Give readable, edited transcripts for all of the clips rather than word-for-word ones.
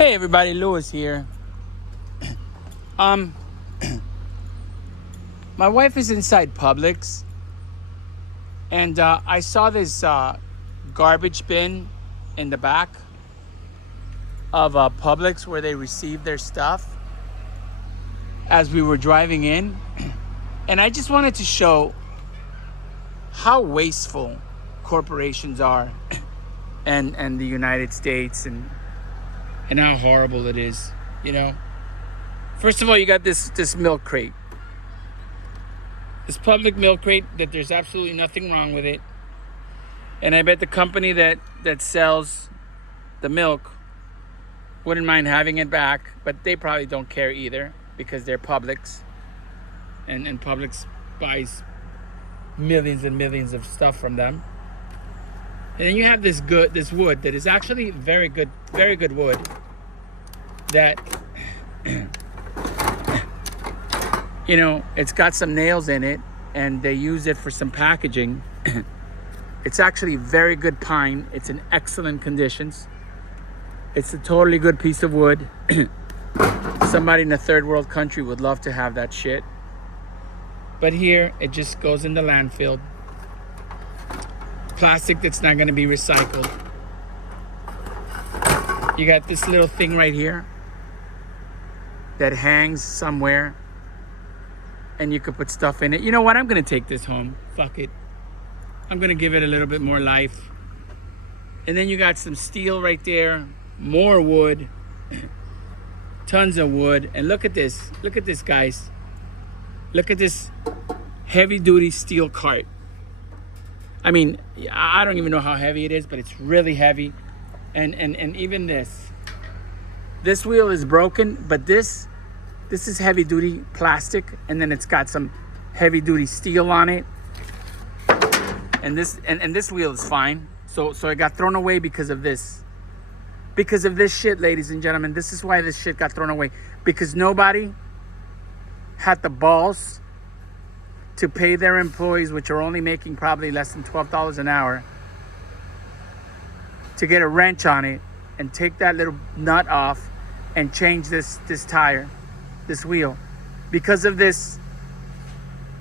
Hey everybody, Lewis here. Um, my wife is inside Publix, and I saw this garbage bin in the back of Publix where they receive their stuff as we were driving in, and I just wanted to show how wasteful corporations are, and the United States, and how horrible it is, you know. First of all, you got this milk crate. This public milk crate that there's absolutely nothing wrong with it. And I bet the company that sells the milk wouldn't mind having it back, but they probably don't care either because they're Publix. And Publix buys millions and millions of stuff from them. And then you have this wood that is actually very good wood that, you know, it's got some nails in it and they use it for some packaging. It's actually very good pine. It's in excellent conditions. It's a totally good piece of wood. Somebody in a third world country would love to have that shit. But here, it just goes in the landfill. Plastic that's not gonna be recycled. You got this little thing right here that hangs somewhere and you could put stuff in it. You know what? I'm gonna take this home. Fuck it. I'm gonna give it a little bit more life. And then you got some steel right there, more wood, tons of wood. And look at this. Look at this, guys. Look at this heavy duty steel cart. I mean, I don't even know how heavy it is, but it's really heavy. And even this wheel is broken, but this is heavy duty plastic, and then it's got some heavy duty steel on it. And this wheel is fine. So it got thrown away because of this. Because of this shit, ladies and gentlemen. This is why this shit got thrown away. Because nobody had the balls to pay their employees, which are only making probably less than $12 an hour, to get a wrench on it and take that little nut off and change this tire, this wheel. Because of this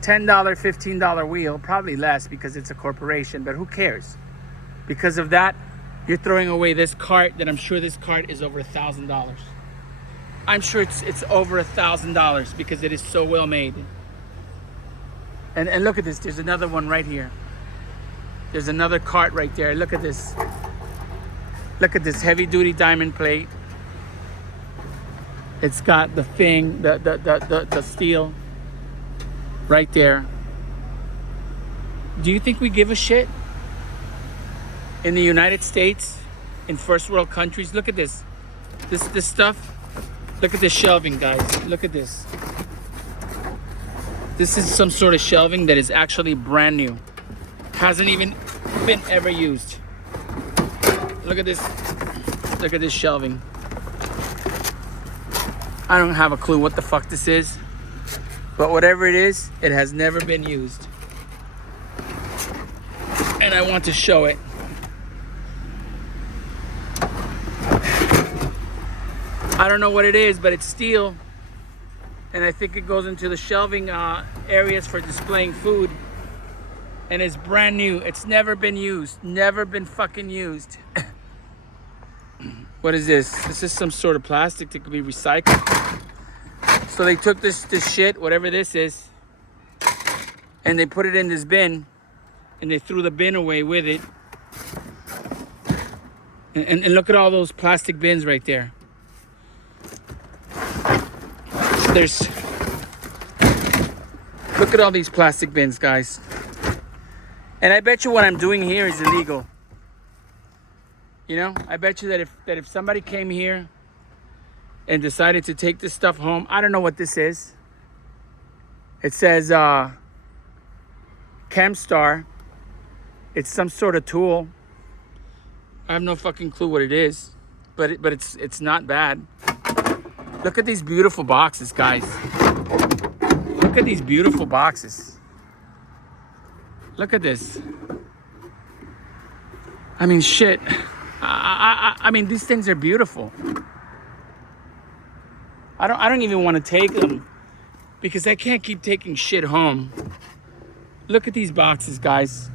$10, $15 wheel, probably less because it's a corporation, but who cares? Because of that, you're throwing away this cart that I'm sure this cart is over $1,000. I'm sure it's over $1,000 because it is so well made. And look at this, there's another one right here. There's another cart right there. Look at this. Look at this heavy duty diamond plate. It's got the thing, the steel right there. Do you think we give a shit? In the United States, in first world countries, look at this. This stuff. Look at this shelving, guys. Look at this. This is some sort of shelving that is actually brand new. Hasn't even been ever used. Look at this. Look at this shelving. I don't have a clue what the fuck this is. But whatever it is, it has never been used. And I want to show it. I don't know what it is, but it's steel. And I think it goes into the shelving areas for displaying food. And it's brand new. It's never been used. Never been fucking used. What is this? This is some sort of plastic that could be recycled. So they took this shit, whatever this is, and they put it in this bin, and they threw the bin away with it. And look at all those plastic bins right there. Look at all these plastic bins, guys. And I bet you what I'm doing here is illegal. You know, I bet you that if somebody came here and decided to take this stuff home, I don't know what this is. It says Chemstar. It's some sort of tool. I have no fucking clue what it is, but it's not bad. Look at these beautiful boxes, guys. Look at these beautiful boxes. Look at this. I mean, shit. I mean, these things are beautiful. I don't even want to take them because I can't keep taking shit home. Look at these boxes, guys.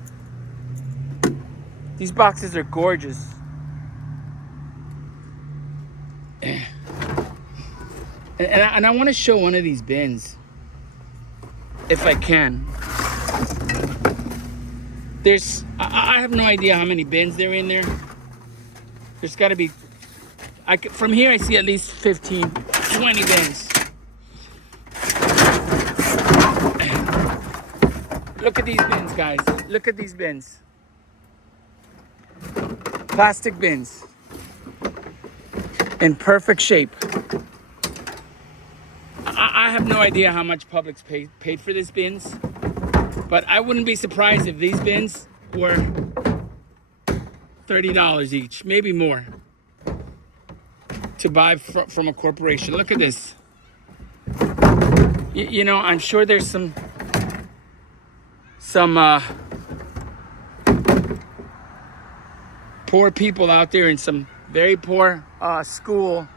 These boxes are gorgeous. And I want to show one of these bins, if I can. I have no idea how many bins there are in there. There's got to be, from here I see at least 15, 20 bins. Look at these bins, guys. Look at these bins. Plastic bins. In perfect shape. I have no idea how much Publix paid for these bins, but I wouldn't be surprised if these bins were $30 each, maybe more, to buy from a corporation. Look at this. You know, I'm sure there's some poor people out there in some very poor school,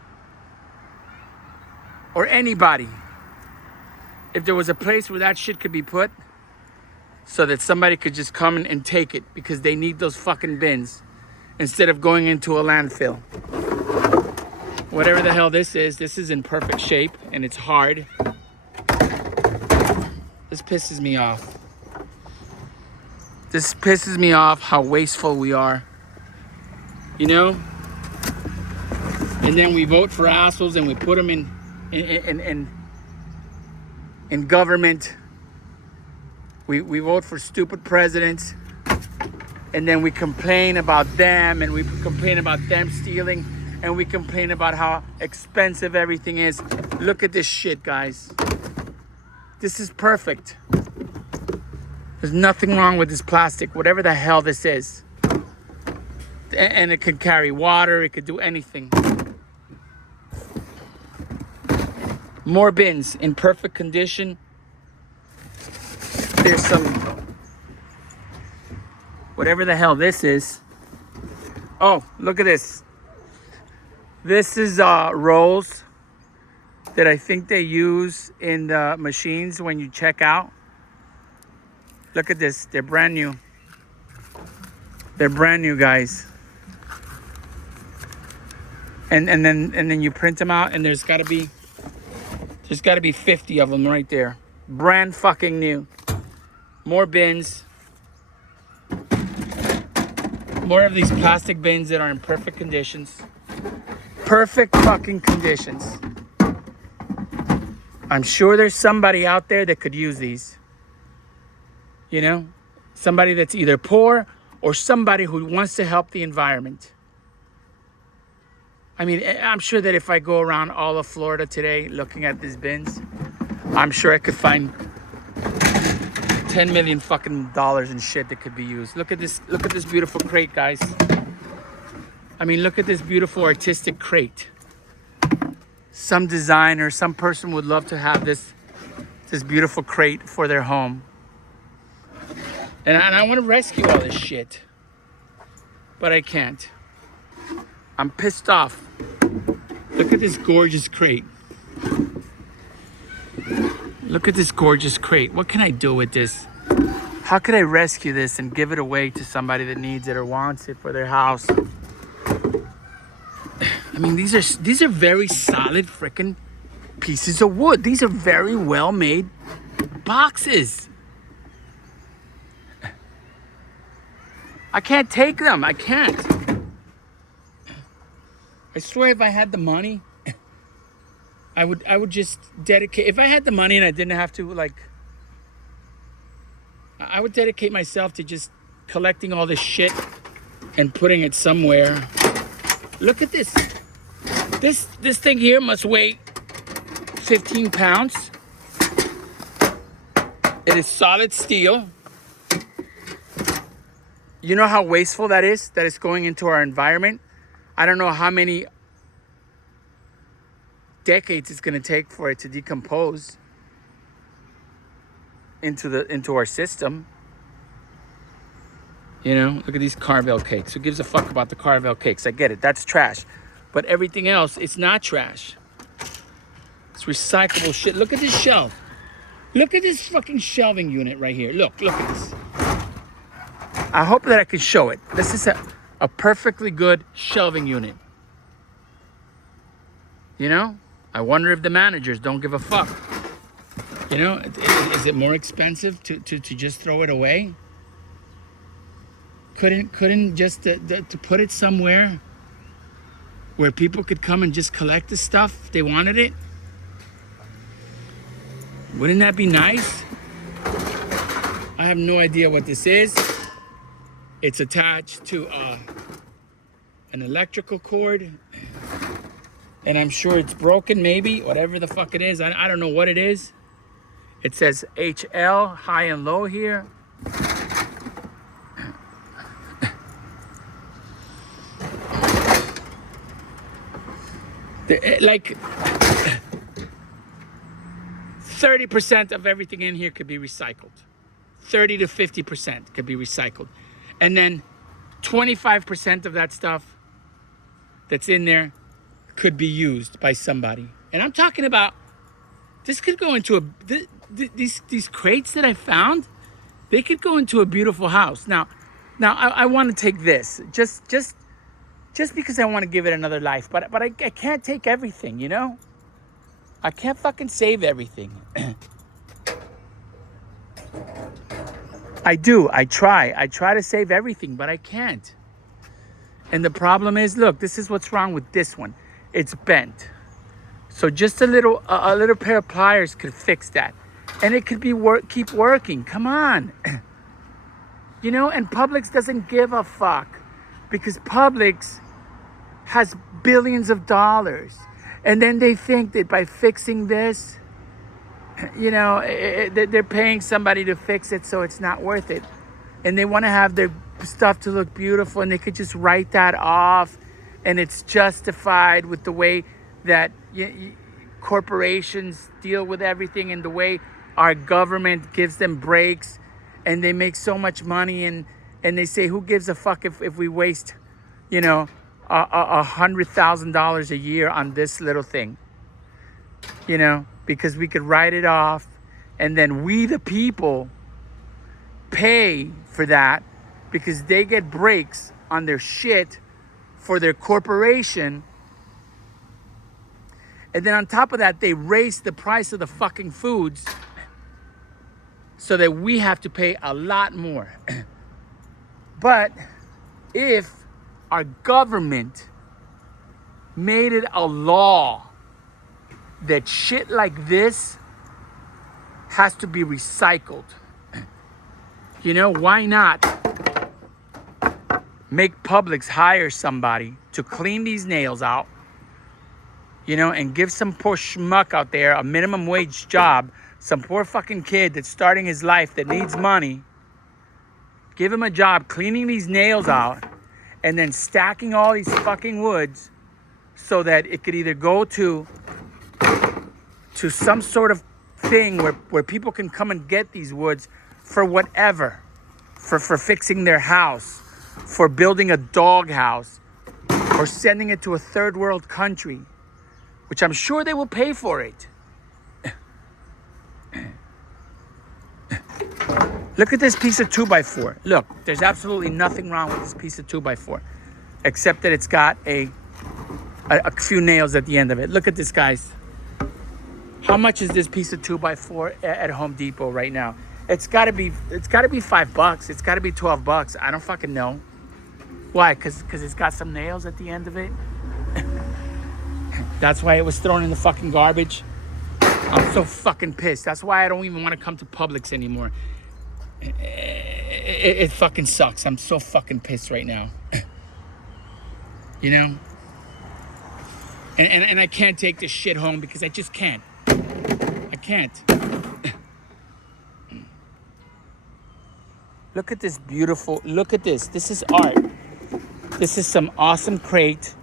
or anybody, if there was a place where that shit could be put so that somebody could just come and take it because they need those fucking bins instead of going into a landfill. Whatever the hell this is in perfect shape and it's hard. This pisses me off. This pisses me off how wasteful we are. You know? And then we vote for assholes and we put them in government. We vote for stupid presidents, and then we complain about them, and we complain about them stealing, and we complain about how expensive everything is. Look at this shit, guys. This is perfect. There's nothing wrong with this plastic, whatever the hell this is. And it could carry water, it could do anything. More bins in perfect condition. There's some, whatever the hell this is. Oh, look at this. This is rolls that I think they use in the machines when you check out. Look at this. They're brand new. They're brand new, guys. And then you print them out, and there's got to be 50 of them right there. Brand fucking new. More bins. More of these plastic bins that are in perfect conditions. Perfect fucking conditions. I'm sure there's somebody out there that could use these. You know? Somebody that's either poor or somebody who wants to help the environment. I mean, I'm sure that if I go around all of Florida today looking at these bins, I'm sure I could find 10 million fucking dollars in shit that could be used. Look at this beautiful crate, guys. I mean, look at this beautiful artistic crate. Some designer, some person would love to have this beautiful crate for their home. And I want to rescue all this shit, but I can't. I'm pissed off. Look at this gorgeous crate. Look at this gorgeous crate. What can I do with this? How could I rescue this and give it away to somebody that needs it or wants it for their house? I mean, these are very solid freaking pieces of wood. These are very well made boxes. I can't take them. I can't. I swear if I had the money, I would just dedicate, if I had the money and I didn't have to, like, I would dedicate myself to just collecting all this shit and putting it somewhere. Look at this. This thing here must weigh 15 pounds. It is solid steel. You know how wasteful that is? That it's going into our environment? I don't know how many decades it's going to take for it to decompose into our system. You know, look at these Carvel cakes. Who gives a fuck about the Carvel cakes? I get it. That's trash. But everything else, it's not trash. It's recyclable shit. Look at this shelf. Look at this fucking shelving unit right here. Look at this. I hope that I can show it. This is a perfectly good shelving unit. You know? I wonder if the managers don't give a fuck. You know, is it more expensive to just throw it away? Couldn't just to put it somewhere where people could come and just collect the stuff if they wanted it? Wouldn't that be nice? I have no idea what this is. It's attached to an electrical cord. And I'm sure it's broken, maybe, whatever the fuck it is. I don't know what it is. It says HL, high and low here. Like 30% of everything in here could be recycled. 30 to 50% could be recycled. And then 25% of that stuff that's in there could be used by somebody. And I'm talking about, this could go into these crates that I found, they could go into a beautiful house. Now I want to take this just because I want to give it another life, but I can't take everything, you know? I can't fucking save everything. I try to save everything, but I can't. And the problem is, look, this is what's wrong with this one. It's bent. So just a little pair of pliers could fix that. And it could be keep working. Come on. You know, and Publix doesn't give a fuck, because Publix has billions of dollars. And then they think that by fixing this, you know, they're paying somebody to fix it, so it's not worth it. And they want to have their stuff to look beautiful, and they could just write that off, and it's justified with the way that corporations deal with everything, and the way our government gives them breaks, and they make so much money, and they say, who gives a fuck if we waste, you know, $100,000 a year on this little thing, you know, because we could write it off, and then we, the people, pay for that because they get breaks on their shit for their corporation. And then on top of that, they raise the price of the fucking foods so that we have to pay a lot more. But if our government made it a law that shit like this has to be recycled, you know, why not make Publix hire somebody to clean these nails out, you know, and give some poor schmuck out there a minimum wage job, some poor fucking kid that's starting his life that needs money, give him a job cleaning these nails out, and then stacking all these fucking woods so that it could either go to some sort of thing where people can come and get these woods for whatever, for fixing their house, for building a dog house, or sending it to a third world country, which I'm sure they will pay for it. Look at this piece of 2x4. Look, there's absolutely nothing wrong with this piece of 2x4, except that it's got a few nails at the end of it. Look at this, guys. How much is this piece of 2x4 at Home Depot right now? It's gotta be $5. It's gotta be $12. I don't fucking know. Why? Cause it's got some nails at the end of it. That's why it was thrown in the fucking garbage. I'm so fucking pissed. That's why I don't even want to come to Publix anymore. It fucking sucks. I'm so fucking pissed right now. You know? And I can't take this shit home because I just can't. I can't. Look at this beautiful, look at this. This is art. This is some awesome crate.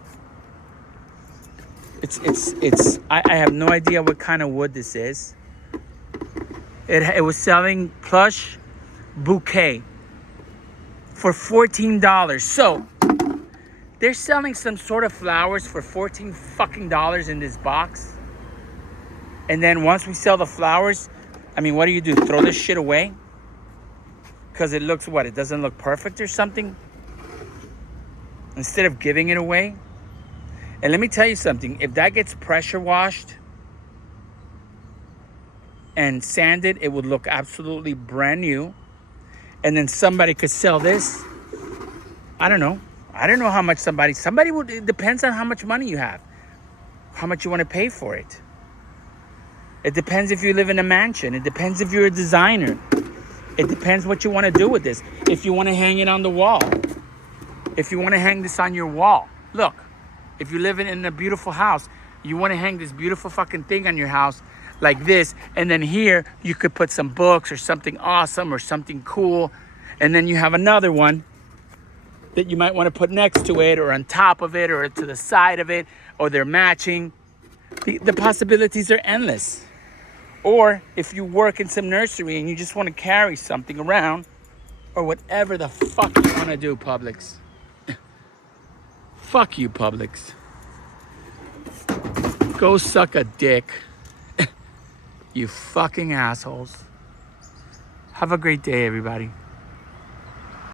I have no idea what kind of wood this is. It was selling plush bouquet for $14. So they're selling some sort of flowers for $14 fucking in this box. And then once we sell the flowers, I mean, what do? Throw this shit away? Because it looks what? It doesn't look perfect or something? Instead of giving it away? And let me tell you something. If that gets pressure washed and sanded, it would look absolutely brand new. And then somebody could sell this. I don't know. I don't know how much somebody would, it depends on how much money you have. How much you want to pay for it. It depends if you live in a mansion. It depends if you're a designer. It depends what you want to do with this. If you want to hang it on the wall. If you want to hang this on your wall. Look, if you live in a beautiful house, you want to hang this beautiful fucking thing on your house like this. And then here, you could put some books or something awesome or something cool. And then you have another one that you might want to put next to it or on top of it or to the side of it, or they're matching. The possibilities are endless. Or if you work in some nursery and you just want to carry something around, or whatever the fuck you want to do, Publix. Fuck you, Publix. Go suck a dick. You fucking assholes. Have a great day, everybody.